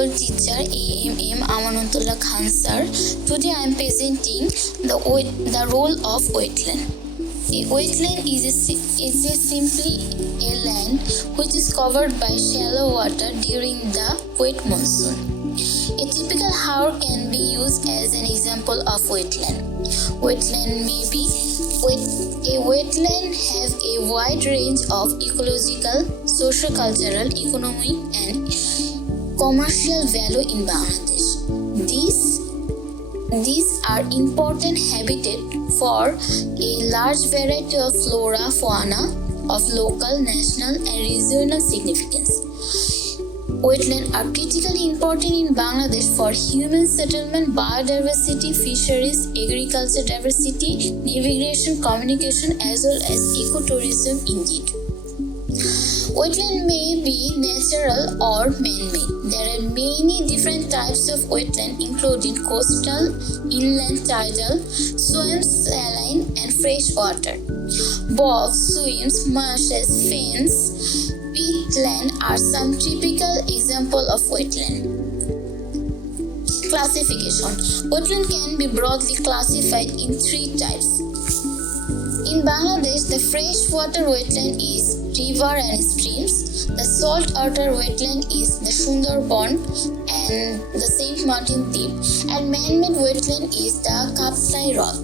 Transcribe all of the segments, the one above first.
principal teacher AMM Amanatullah Khan sir. Today I am presenting the role of wetland. A wetland is simply a land which is covered by shallow water during the wet monsoon. A typical house can be used as an example of wetland. A wetland have a wide range of ecological, socio-cultural, economic and commercial value in Bangladesh. These are important habitat for a large variety of flora, fauna of local, national and regional significance. Wetlands are critically important in Bangladesh for human settlement, biodiversity, fisheries, agriculture diversity, navigation, communication as well as ecotourism indeed. Wetland may be natural or man-made. There are many different types of wetland including coastal, inland tidal, swamps, saline and fresh water. Bogs, swims, marshes, fens, peatland are some typical examples of wetland. Classification. Wetland can be broadly classified in three types. In Bangladesh, the freshwater wetland is river and streams. The saltwater wetland is the Sundarban and the Saint Martin Deep, and man-made wetland is the Kapsai Rock.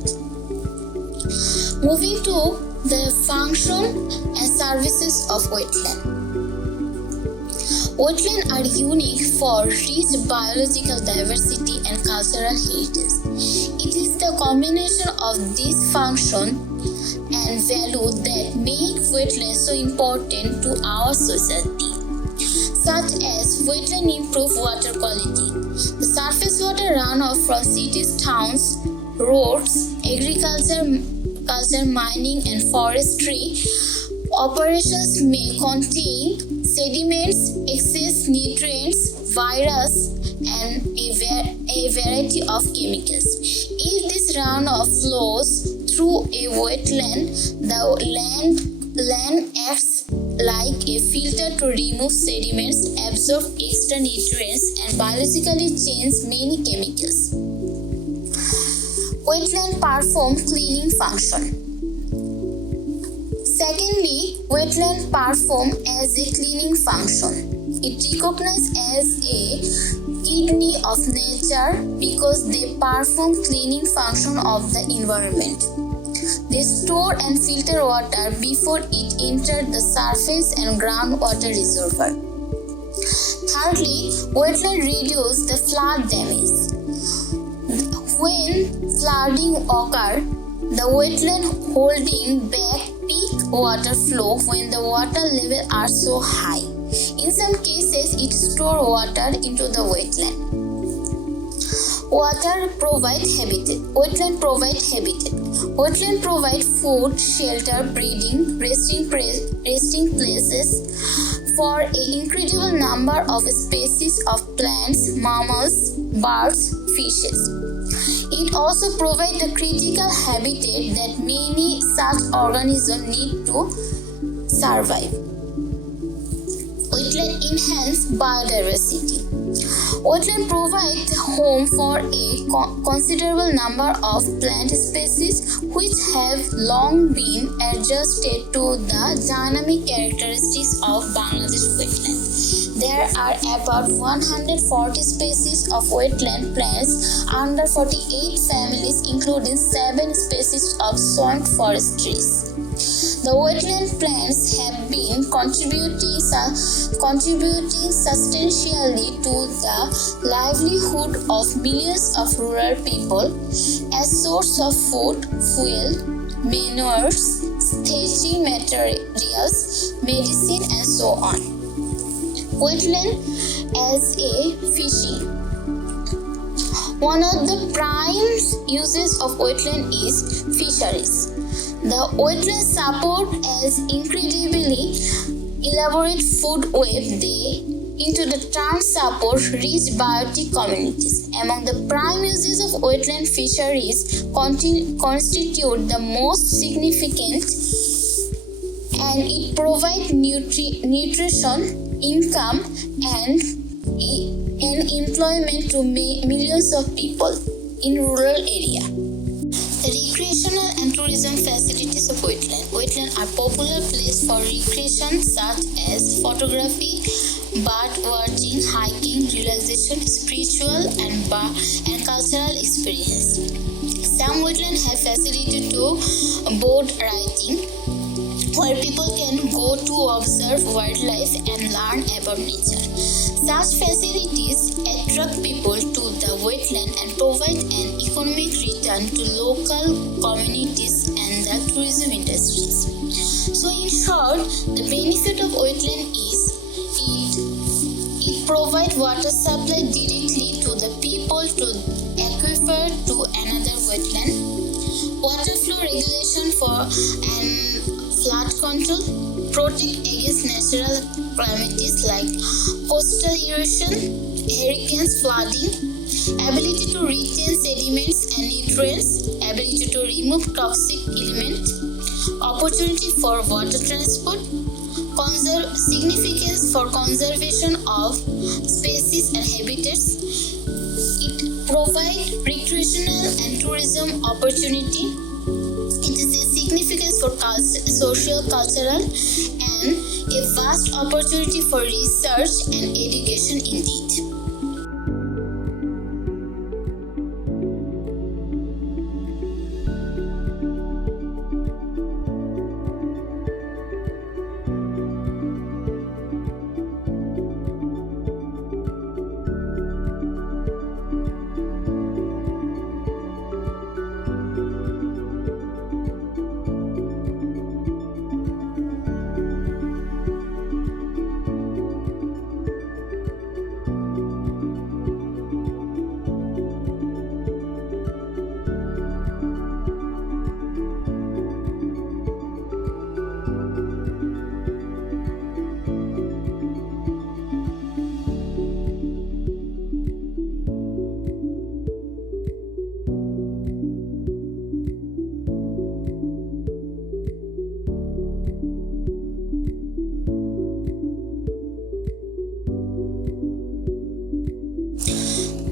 Moving to the function and services of wetland. Wetlands are unique for rich biological diversity and cultural heritage. It is the combination of these functions and value that make wetlands so important to our society, such as wetlands improve water quality. The surface water runoff from cities, towns, roads, agriculture, mining and forestry operations may contain sediments, excess nutrients, virus and a variety of chemicals. If this runoff flows through a wetland, the land acts like a filter to remove sediments, absorb extra nutrients, and biologically change many chemicals. Wetland perform cleaning function. Secondly, wetland perform as a cleaning function. It recognized as a kidney of nature because they perform cleaning function of the environment. They store and filter water before it enters the surface and groundwater reservoir. Thirdly, wetland reduce the flood damage. When flooding occurs, the wetland holding back peak water flow when the water levels are so high. In some cases, it stores water into the wetland. Wetland provide habitat. Wetland provide food, shelter, breeding, resting places for an incredible number of species of plants, mammals, birds, fishes. It also provides the critical habitat that many such organisms need to survive. Wetland enhance biodiversity. Wetland provide home for a considerable number of plant species which have long been adjusted to the dynamic characteristics of Bangladesh wetland. There are about 140 species of wetland plants under 48 families, including 7 species of swamp forest trees. The wetland plants have been contributing substantially to the livelihood of millions of rural people as source of food, fuel, manures, thatching materials, medicine, and so on. Wetland as a fishing. One of the prime uses of wetland is fisheries. The wetlands support as incredibly elaborate food web into the term support rich biotic communities. Among the prime uses of wetland fisheries constitute the most significant, and it provides nutrition, income, and and employment to millions of people in rural area. The recreational and tourism facilities of wetland. Wetlands are popular place for recreation such as photography, bird watching, hiking, relaxation, spiritual and cultural experience. Some wetlands have facility to boat riding, where people can go to observe wildlife and learn about nature. Such facilities attract people to the wetland and provide an economic return to local communities and the tourism industries. So in short, the benefit of wetland is it provides water supply directly to the people to aquifer to another wetland, water flow regulation for and flood control, protect against natural calamities like coastal erosion, hurricanes, flooding, ability to retain sediments and nutrients, ability to remove toxic elements, opportunity for water transport, significance for conservation of species and habitats. It provides recreational and tourism opportunity. It is a significance for social, cultural, and a vast opportunity for research and education indeed.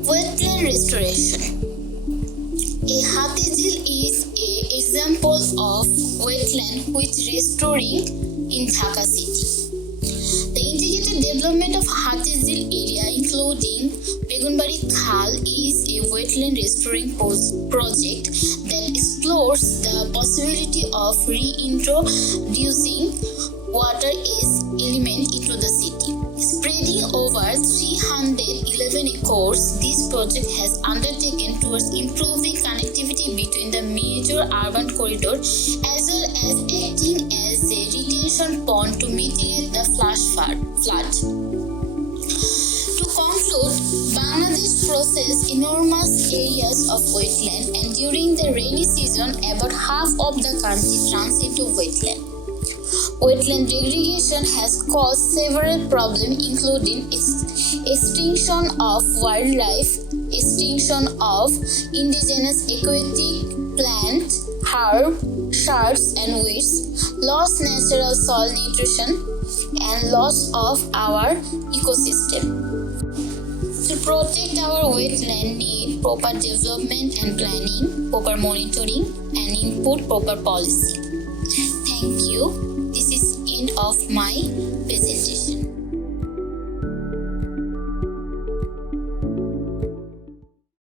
Wetland restoration. A Hathizil is an example of wetland which restoring in Dhaka city. The integrated development of Hathizil area, including Begunbari Khal, is a wetland restoring project that explores the possibility of reintroducing water as element into the city. Spreading over 311 acres, this project has undertaken towards improving connectivity between the major urban corridor as well as acting as a retention pond to mitigate the flash flood. To conclude, Bangladesh possesses enormous areas of wetland, and during the rainy season, about half of the country turns into wetland. Wetland degradation has caused several problems, including extinction of wildlife, extinction of indigenous aquatic plant, herb, shrubs and weeds, lost natural soil nutrition, and loss of our ecosystem. To protect our wetland need proper development and planning, proper monitoring, and input proper policy. Thank you. This is end of my